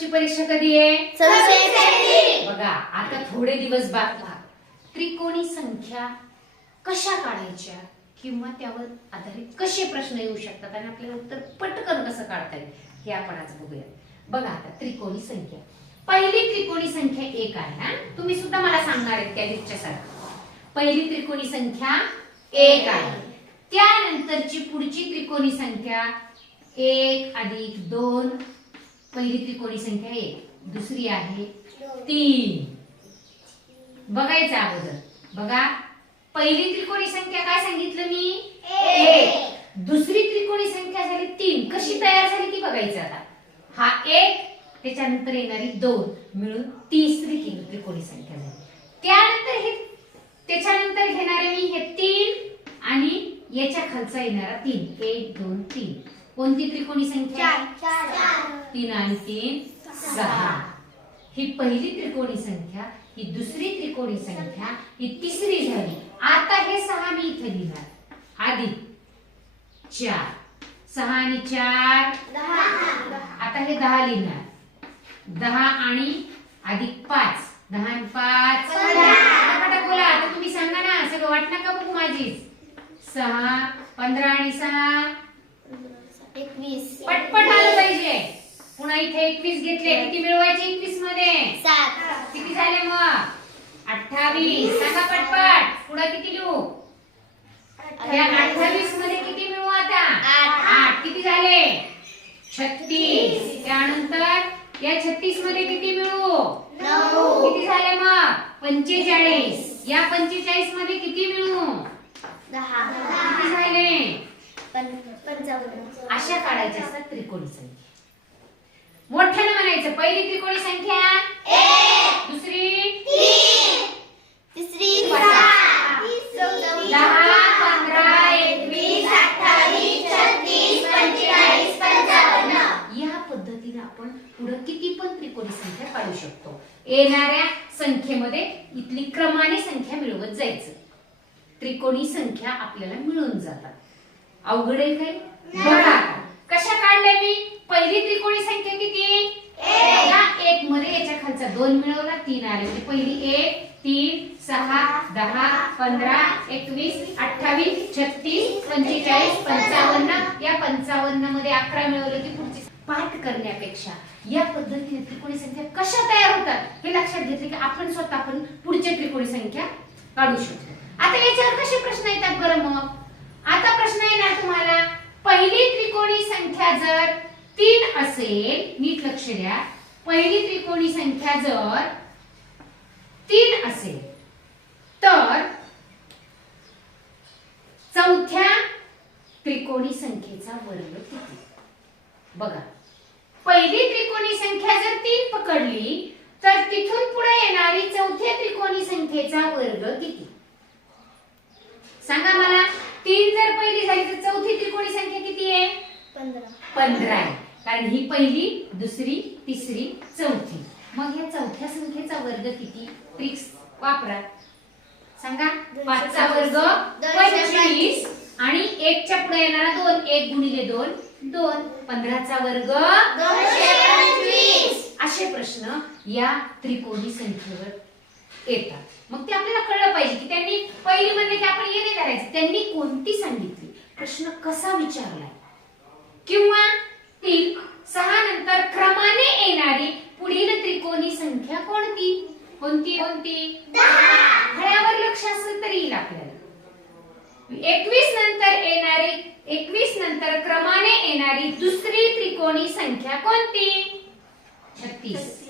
ऑगस्टची परीक्षा कधी आहे? 26 तारीख. बघा आता थोडे दिवस बाकी. त्रिकोणी संख्या कशा काढायच्या किंवा त्यावर आधारित कसे प्रश्न येऊ शकतात आणि आपल्याला उत्तर पटकन कसं काढता येईल हे आपण आज बघूया. बघा आता त्रिकोणी संख्या, पहिली त्रिकोणी संख्या 1 आहे ना. तुम्ही सुद्धा मला सांगणार आहेत त्या दिवसासारखं. पहिली त्रिकोणी संख्या 1 आहे. त्यानंतरची पुढची त्रिकोणी संख्या 1 अधिक 2. पहिली त्रिकोणी संख्या 1, दुसरी आहे 3. बघायचं अगोदर. बघा पहिली त्रिकोणी संख्या काय सांगितलं मी? 1. दुसरी त्रिकोणी संख्या झाली 3. कशी तयार झाली ती बघायचं आता. हा 1 त्याच्यानंतर येणारी 2 मिळून तिसरी त्रिकोणी संख्या झाली. त्यानंतर हे त्याच्यानंतर घेणारे मी हे 3 आणि याच्या खालचा येणारा 3. 1 2 3. कोणती त्रिकोणी संख्या? 3 आणि 3 6. ही पहिली त्रिकोणी संख्या, ही दुसरी त्रिकोणी संख्या, ही तिसरी झाली. आता हे 6 मी इथे लिहिणार अधिक 4. 6 आणि 4 10. आता हे 10 लिहिणार. 10 आणि अधिक 5. 10 आणि 5 15. बोला आता तुम्ही सांगा ना, सगळं वाट नका बघू माझी. 6 15 आणि 6 21. पटपट आलं पाहिजे. पुन्हा इथे 21 घेतले. किती मिळवायचे 21 मध्ये? 7. किती झाले मग? 28. सांगा पटपट. पुढे किती लिहू? या 28 मध्ये किती मिळवू आता? 8. किती झाले? 36. त्यानंतर या 36 मध्ये किती मिळवू? 9. किती झाले मग? 45. या 45 मध्ये किती मिळवू? 10. किती झाले? 55. अशा काढायच्या असतात त्रिकोणी संख्या. मोठ्याने म्हणायचं. पहिली त्रिकोणी संख्या 1. दुसरी 3. तिसरी 6. 10 15 21 28 36 45 55. या पद्धतीने आपण पुढे किती पण त्रिकोणी संख्या काढू शकतो. येणाऱ्या संख्येमध्ये इथली क्रमाने संख्या मिळवत जायचं. त्रिकोणी संख्या आपल्याला मिळून जातात. अवघड आहे काय? बघा कशा काढल्या मी. पहिली त्रिकोणी संख्या किती? 1. या 1 मध्ये याच्या खालचा 2 मिळवला, 3 आले. म्हणजे पहिली 1 3 6 10 15 21 28 36 45 55. या 55 मध्ये 11 मिळवलं की पुढची पाठ करण्यापेक्षा या पद्धतीने त्रिकोणी संख्या कशा तयार होतात हे लक्षात घेतले की आपण स्वतः पण पुढच्या त्रिकोणी संख्या काढू शकतो. आता याच्यावर कसे प्रश्न येतात बरं मग? आता प्रश्न येणार तुम्हाला. पहिली त्रिकोणी संख्या जर 3 असेल, नीट लक्ष द्या. पहिली त्रिकोणी संख्या जर 3 असेल तर चौथ्या त्रिकोणी संख्येचा वर्ग किती? बघा पहिली त्रिकोणी संख्या जर 3 पकडली तर तिथून पुढे येणारी चौथ्या त्रिकोणी संख्येचा वर्ग किती? सांगा मला. 3 जर पहिली झाली तर चौथी त्रिकोणी संख्या किती आहे? 15 आहे. कारण ही पहिली दुसरी तिसरी चौथी. मग या चौथ्या संख्येचा वर्ग किती? ट्रिक्स वापरा. सांगा. 5 चा वर्ग 25 आणि 1 च्या पुढे येणारा 2. 1 गुणिले 2 2. 15 चा वर्ग 225. असे प्रश्न या त्रिकोणी संख्येवर येतात. मग ते आपल्याला कळलं पाहिजे की त्यांनी पहिली म्हणले की आपण हे नाही करायचं. त्यांनी कोणती सांगितली, प्रश्न कसा विचारलाय, किंवा 3 6 नंतर क्रमाने येणारी पुढील त्रिकोणी संख्या कोणती कोणती कोणती? 10. फळ्यावर लक्ष असेल तरी येईल आपल्याला. 21 नंतर क्रमाने येणारी दुसरी त्रिकोणी संख्या कोणती? 36.